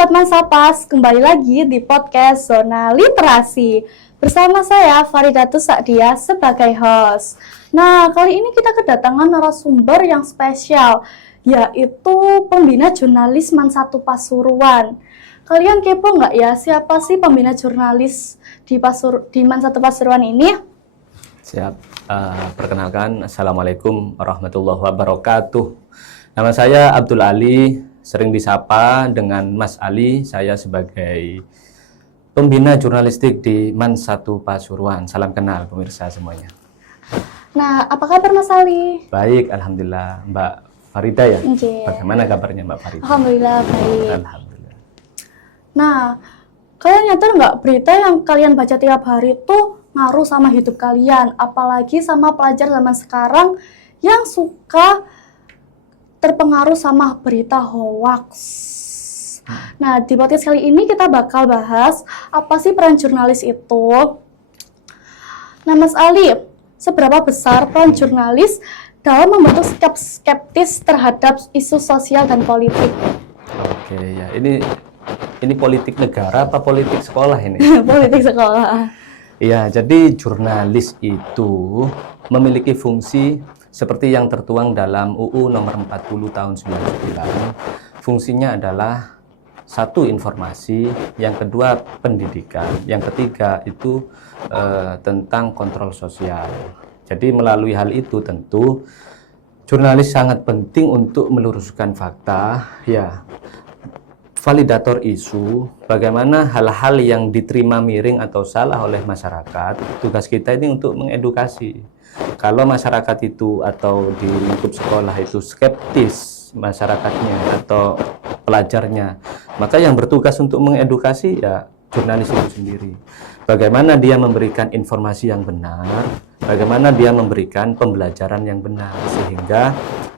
Sobat Mansapas, kembali lagi di podcast Zona Literasi. Bersama saya Faridatus Sa'dia sebagai host. Nah, kali ini kita kedatangan narasumber yang spesial, yaitu pembina jurnalis Man 1 Pasuruan. Kalian kepo nggak ya, siapa sih pembina jurnalis di Man 1 Pasuruan ini? Siap. Perkenalkan, Assalamualaikum warahmatullahi wabarakatuh. Nama saya Abdul Ali, sering disapa dengan Mas Ali. Saya sebagai pembina jurnalistik di Man 1 Pasuruan. Salam kenal pemirsa semuanya. Nah, apa kabar Mas Ali? Baik, alhamdulillah. Mbak Farida ya? Okay. Bagaimana kabarnya Mbak Farida? Alhamdulillah baik. Alhamdulillah. Nah, kalian nyadar nggak berita yang kalian baca tiap hari tuh ngaruh sama hidup kalian, apalagi sama pelajar zaman sekarang yang suka terpengaruh sama berita hoax. Nah, di podcast kali ini kita bakal bahas apa sih peran jurnalis itu. Nah, Mas Ali, seberapa besar peran jurnalis dalam membentuk sikap skeptis terhadap isu sosial dan politik? Oke, ya ini politik negara apa politik sekolah ini? Politik sekolah. Ya, jadi jurnalis itu memiliki fungsi seperti yang tertuang dalam UU nomor 40 tahun 99. Fungsinya adalah satu, informasi, yang kedua pendidikan, yang ketiga itu tentang kontrol sosial. Jadi melalui hal itu tentu jurnalis sangat penting untuk meluruskan fakta, ya, validator isu, bagaimana hal-hal yang diterima miring atau salah oleh masyarakat. Tugas kita ini untuk mengedukasi. Kalau masyarakat itu atau di lingkup sekolah itu skeptis masyarakatnya atau pelajarnya, maka yang bertugas untuk mengedukasi ya jurnalis itu sendiri. Bagaimana dia memberikan informasi yang benar, bagaimana dia memberikan pembelajaran yang benar, sehingga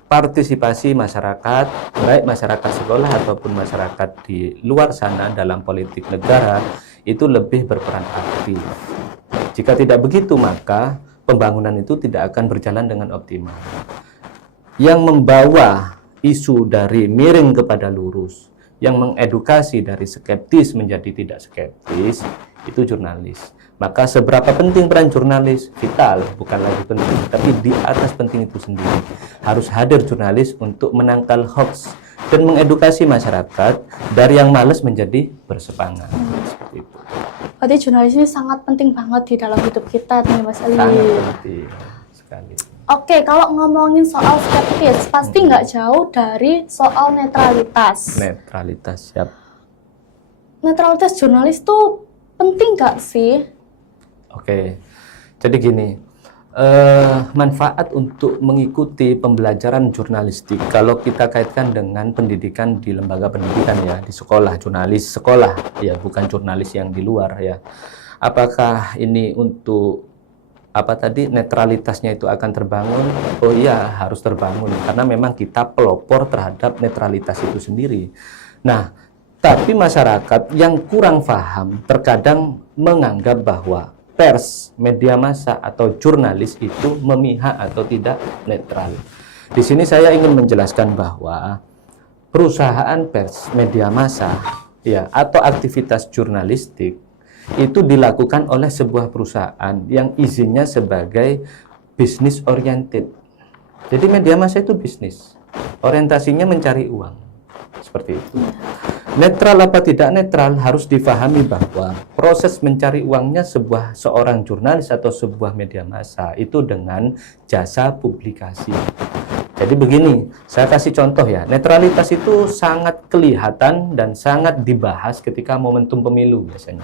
partisipasi masyarakat, baik masyarakat sekolah ataupun masyarakat di luar sana dalam politik negara, itu lebih berperan aktif. Jika tidak begitu, maka pembangunan itu tidak akan berjalan dengan optimal. Yang membawa isu dari miring kepada lurus, yang mengedukasi dari skeptis menjadi tidak skeptis, itu jurnalis. Maka seberapa penting peran jurnalis? Vital, bukan lagi penting, tapi di atas penting itu sendiri. Harus hadir jurnalis untuk menangkal hoax dan mengedukasi masyarakat dari yang malas menjadi bersemangat. Seperti itu. Berarti jurnalis ini sangat penting banget di dalam hidup kita nih Mas Ali. Sangat penting sekali. Oke, kalau ngomongin soal skeptis, pasti nggak jauh dari soal netralitas. Netralitas, siap. Netralitas jurnalis tuh penting nggak sih? Oke, jadi gini, manfaat untuk mengikuti pembelajaran jurnalistik, kalau kita kaitkan dengan pendidikan di lembaga pendidikan ya, di sekolah, jurnalis sekolah, ya bukan jurnalis yang di luar ya. Apakah ini untuk netralitasnya itu akan terbangun? Oh iya, harus terbangun, karena memang kita pelopor terhadap netralitas itu sendiri. Nah, tapi masyarakat yang kurang paham terkadang menganggap bahwa pers, media massa atau jurnalis itu memihak atau tidak netral. Di sini saya ingin menjelaskan bahwa perusahaan pers, media massa, ya, atau aktivitas jurnalistik itu dilakukan oleh sebuah perusahaan yang izinnya sebagai business oriented. Jadi media massa itu bisnis, orientasinya mencari uang, seperti itu. Netral apa tidak netral harus difahami bahwa proses mencari uangnya seorang jurnalis atau sebuah media massa itu dengan jasa publikasi. Jadi begini, saya kasih contoh ya, netralitas itu sangat kelihatan dan sangat dibahas ketika momentum pemilu biasanya.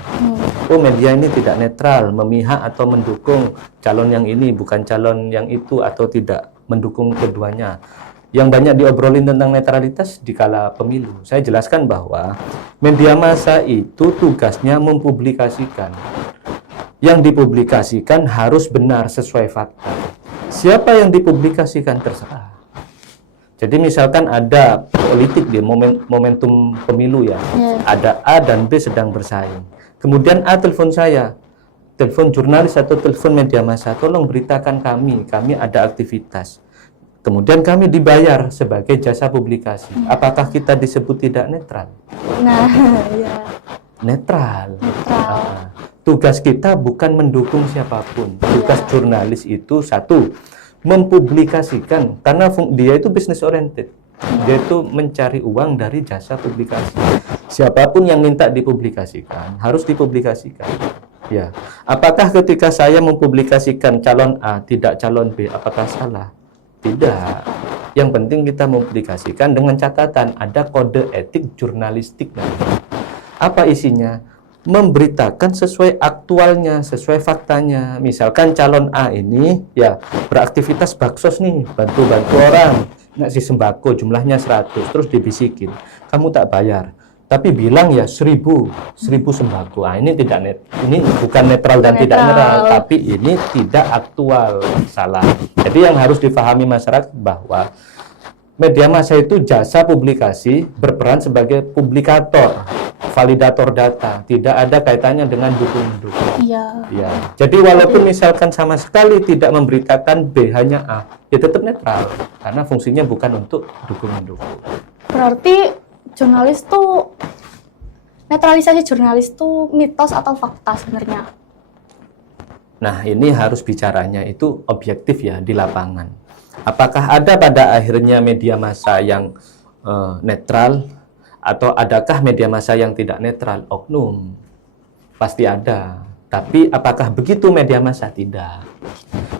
Oh, media ini tidak netral, memihak atau mendukung calon yang ini, bukan calon yang itu, atau tidak mendukung keduanya. Yang banyak diobrolin tentang netralitas di kala pemilu. Saya jelaskan bahwa media massa itu tugasnya mempublikasikan. Yang dipublikasikan harus benar sesuai fakta. Siapa yang dipublikasikan terserah. Jadi misalkan ada politik di momentum pemilu ya, ada A dan B sedang bersaing. Kemudian A telepon saya, telepon jurnalis atau telepon media massa, tolong beritakan kami ada aktivitas. Kemudian kami dibayar sebagai jasa publikasi. Apakah kita disebut tidak netral? Nah, ya. Netral. Netral. Tugas kita bukan mendukung siapapun. Tugas jurnalis itu satu, mempublikasikan, karena dia itu business oriented. Dia itu mencari uang dari jasa publikasi. Siapapun yang minta dipublikasikan harus dipublikasikan. Ya, apakah ketika saya mempublikasikan calon A tidak calon B, apakah salah? Tidak. Yang penting kita mempublikasikan dengan catatan ada kode etik jurnalistik. Apa isinya? Memberitakan sesuai aktualnya, sesuai faktanya. Misalkan calon A ini ya beraktivitas baksos nih, bantu-bantu orang, ngasih sembako jumlahnya 100, terus dibisikin, kamu tak bayar. Tapi bilang ya 1000 sembako. Ah, ini tidak ini bukan netral dan tidak netral, tapi ini tidak aktual, salah. Jadi yang harus difahami masyarakat bahwa media massa itu jasa publikasi berperan sebagai publikator, validator data, tidak ada kaitannya dengan dukung-mendukung. Iya. Ya. Jadi walaupun misalkan sama sekali tidak memberitakan B hanya A, ya tetap netral karena fungsinya bukan untuk dukung-mendukung. Berarti jurnalis tuh, netralisasi jurnalis tuh mitos atau fakta sebenarnya? Nah, ini harus bicaranya itu objektif ya di lapangan. Apakah ada pada akhirnya media massa yang netral atau adakah media massa yang tidak netral? Oknum. Pasti ada. Tapi apakah begitu media massa? Tidak.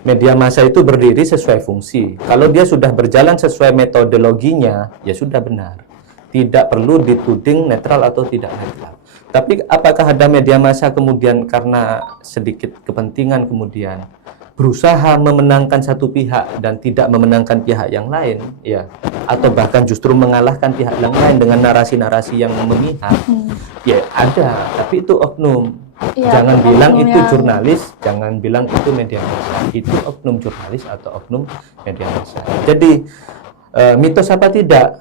Media massa itu berdiri sesuai fungsi. Kalau dia sudah berjalan sesuai metodologinya, ya sudah benar. Tidak perlu dituding netral atau tidak netral. Tapi apakah ada media massa kemudian karena sedikit kepentingan kemudian berusaha memenangkan satu pihak dan tidak memenangkan pihak yang lain, ya, atau bahkan justru mengalahkan pihak yang lain dengan narasi-narasi yang memihak? Ya ada, tapi itu oknum. Ya, jangan bilang oknum itu yang... jurnalis, jangan bilang itu media massa. Itu oknum jurnalis atau oknum media massa. Jadi mitos apa tidak?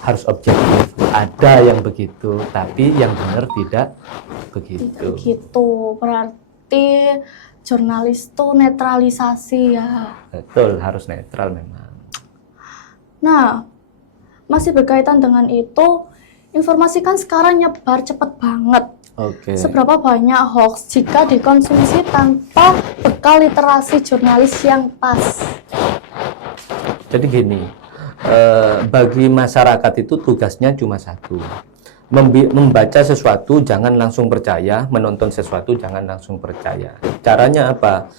Harus objektif. Ada yang begitu, tapi yang benar tidak begitu. Tidak begitu. Berarti jurnalis itu netralisasi ya. Betul, harus netral memang. Nah, masih berkaitan dengan itu, informasi kan sekarang nyebar cepat banget. Oke. Seberapa banyak hoax jika dikonsumsi tanpa bekal literasi jurnalis yang pas? Jadi gini, bagi masyarakat itu tugasnya cuma satu. Membaca sesuatu jangan langsung percaya, menonton sesuatu jangan langsung percaya. Caranya apa?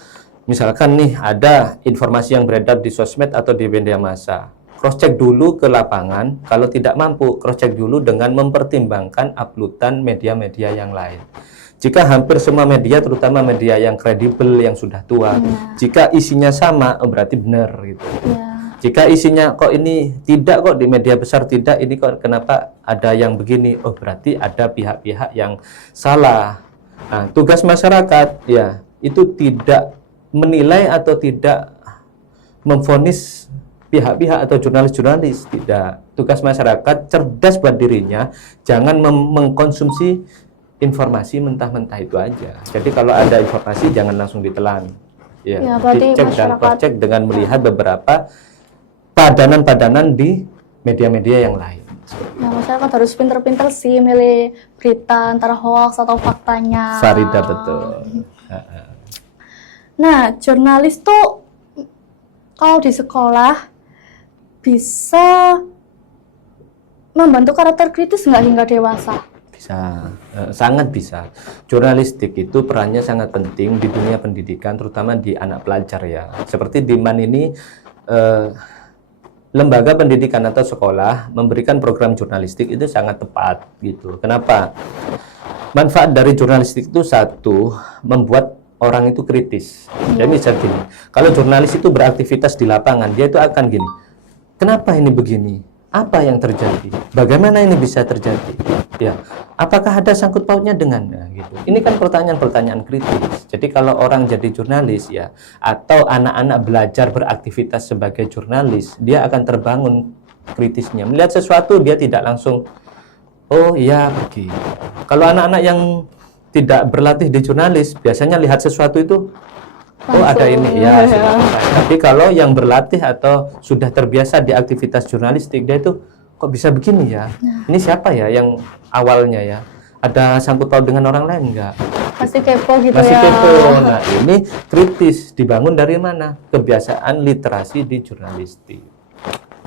Misalkan nih ada informasi yang beredar di sosmed atau di media massa, cross check dulu ke lapangan. Kalau tidak mampu, cross check dulu dengan mempertimbangkan uploadan media-media yang lain. Jika hampir semua media, terutama media yang kredibel yang sudah tua, jika isinya sama, berarti benar gitu. Jika isinya kok ini tidak, kok di media besar tidak, ini kok kenapa ada yang begini, oh berarti ada pihak-pihak yang salah. Nah, tugas masyarakat ya itu tidak menilai atau tidak memvonis pihak-pihak atau jurnalis-jurnalis, tidak. Tugas masyarakat cerdas buat dirinya, jangan mengkonsumsi informasi mentah-mentah itu aja. Jadi kalau ada informasi jangan langsung ditelan. Ya, dicek dan cross-check dengan melihat beberapa padanan-padanan di media-media yang lain. Ya, masyarakat harus pinter-pinter sih milih berita antara hoax atau faktanya. Farida, betul. Nah, jurnalis tuh kalau di sekolah bisa membantu karakter kritis nggak hingga dewasa? Bisa, sangat bisa. Jurnalistik itu perannya sangat penting di dunia pendidikan, terutama di anak pelajar ya. Seperti di MAN ini, lembaga pendidikan atau sekolah memberikan program jurnalistik itu sangat tepat gitu. Kenapa? Manfaat dari jurnalistik itu satu, membuat orang itu kritis. Jadi misal gini, kalau jurnalis itu beraktivitas di lapangan, dia itu akan gini, kenapa ini begini? Apa yang terjadi? Bagaimana ini bisa terjadi? Ya, apakah ada sangkut pautnya dengan gitu? Ini kan pertanyaan-pertanyaan kritis. Jadi kalau orang jadi jurnalis ya, atau anak-anak belajar beraktivitas sebagai jurnalis, dia akan terbangun kritisnya. Melihat sesuatu dia tidak langsung, oh iya begitu. Kalau anak-anak yang tidak berlatih di jurnalis, biasanya lihat sesuatu itu, Oh ada ini ya, Langsung. silakan. Tapi kalau yang berlatih atau sudah terbiasa di aktivitas jurnalistik, dia itu kok bisa begini ya? Ini siapa ya yang awalnya ya? Ada sangkut paut dengan orang lain enggak? Masih kepo gitu Masih ya. kepo. Nah ini kritis dibangun dari mana? Kebiasaan literasi di jurnalistik.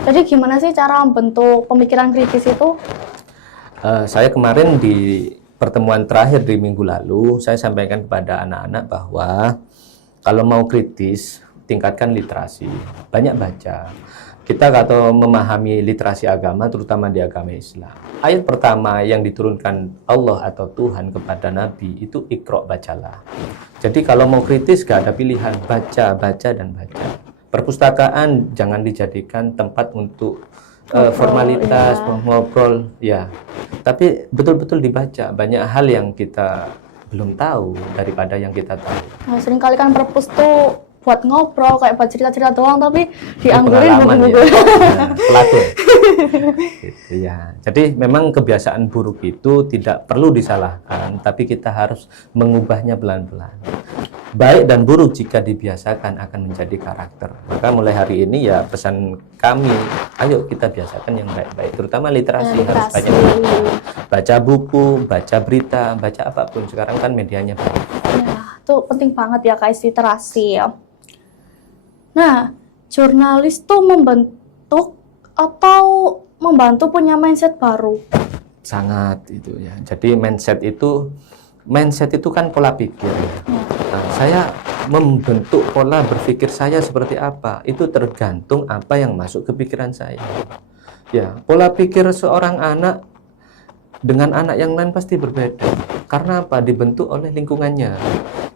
Jadi gimana sih cara membentuk pemikiran kritis itu? Saya kemarin di pertemuan terakhir di minggu lalu, saya sampaikan kepada anak-anak bahwa kalau mau kritis, tingkatkan literasi, banyak baca. Kita kalau memahami literasi agama, terutama di agama Islam, ayat pertama yang diturunkan Allah atau Tuhan kepada Nabi itu Iqra, bacalah. Jadi kalau mau kritis gak ada pilihan, baca, baca, dan baca. Perpustakaan jangan dijadikan tempat untuk formalitas, ngobrol, ya. Tapi betul-betul dibaca, banyak hal yang kita belum tahu daripada yang kita tahu. Nah, sering kali kan perpus tuh buat ngobrol kayak buat cerita-cerita doang, tapi dianggurin Pengalaman buku-buku. ya. Nah, pelakon. Gitu ya. Jadi memang kebiasaan buruk itu tidak perlu disalahkan, tapi kita harus mengubahnya pelan-pelan. Baik dan buruk jika dibiasakan akan menjadi karakter. Maka mulai hari ini ya pesan kami, ayo kita biasakan yang baik-baik, terutama literasi, harus banyak baca. Baca buku, baca berita, baca apapun. Sekarang kan medianya banyak. Ya, itu penting banget ya guys, literasi. Nah, jurnalis tuh membentuk atau membantu punya mindset baru. Sangat itu ya. Jadi mindset itu kan pola pikir. Nah, saya membentuk pola berpikir saya seperti apa, itu tergantung apa yang masuk ke pikiran saya. Ya, pola pikir seorang anak dengan anak yang lain pasti berbeda. Karena apa? Dibentuk oleh lingkungannya.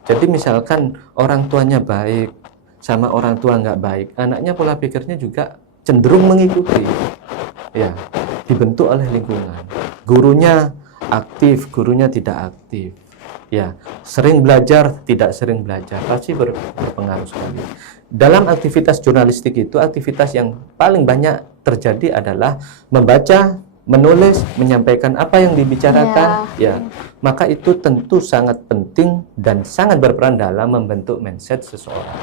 Jadi misalkan orang tuanya baik sama orang tua nggak baik, anaknya pola pikirnya juga cenderung mengikuti. Ya, dibentuk oleh lingkungan. Gurunya aktif, gurunya tidak aktif. Ya, sering belajar, tidak sering belajar, pasti berpengaruh sekali. Dalam aktivitas jurnalistik itu, aktivitas yang paling banyak terjadi adalah membaca, menulis, menyampaikan apa yang dibicarakan, ya. Maka itu tentu sangat penting dan sangat berperan dalam membentuk mindset seseorang.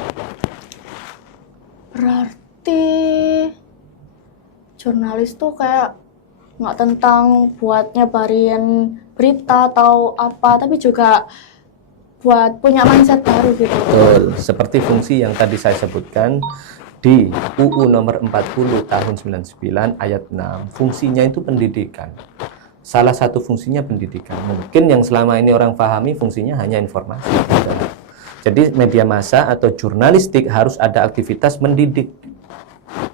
Berarti jurnalis tuh kayak nggak tentang buat nyebarin berita atau apa, tapi juga buat punya mindset baru gitu. Betul, seperti fungsi yang tadi saya sebutkan di UU nomor 40 tahun 99 ayat 6, fungsinya itu pendidikan. Salah satu fungsinya pendidikan. Mungkin yang selama ini orang pahami fungsinya hanya informasi. Jadi media massa atau jurnalistik harus ada aktivitas mendidik.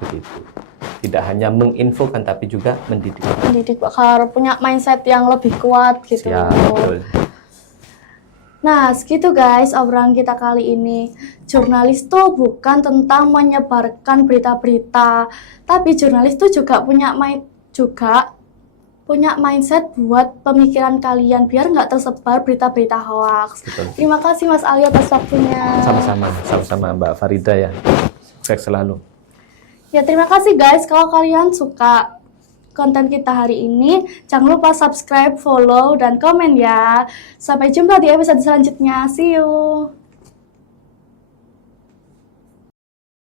Begitu. Tidak hanya menginfokan tapi juga mendidik. Mendidik bakal punya mindset yang lebih kuat gitu. Siap, betul. Nah, segitu guys obrolan kita kali ini. Jurnalis tuh bukan tentang menyebarkan berita-berita, tapi jurnalis tuh juga punya mindset buat pemikiran kalian biar nggak tersebar berita-berita hoax. Betul. Terima kasih Mas Ali atas waktunya. Sama-sama Mbak Farida ya. Sukses selalu. Ya, terima kasih guys. Kalau kalian suka konten kita hari ini, jangan lupa subscribe, follow, dan komen ya. Sampai jumpa di episode selanjutnya. See you.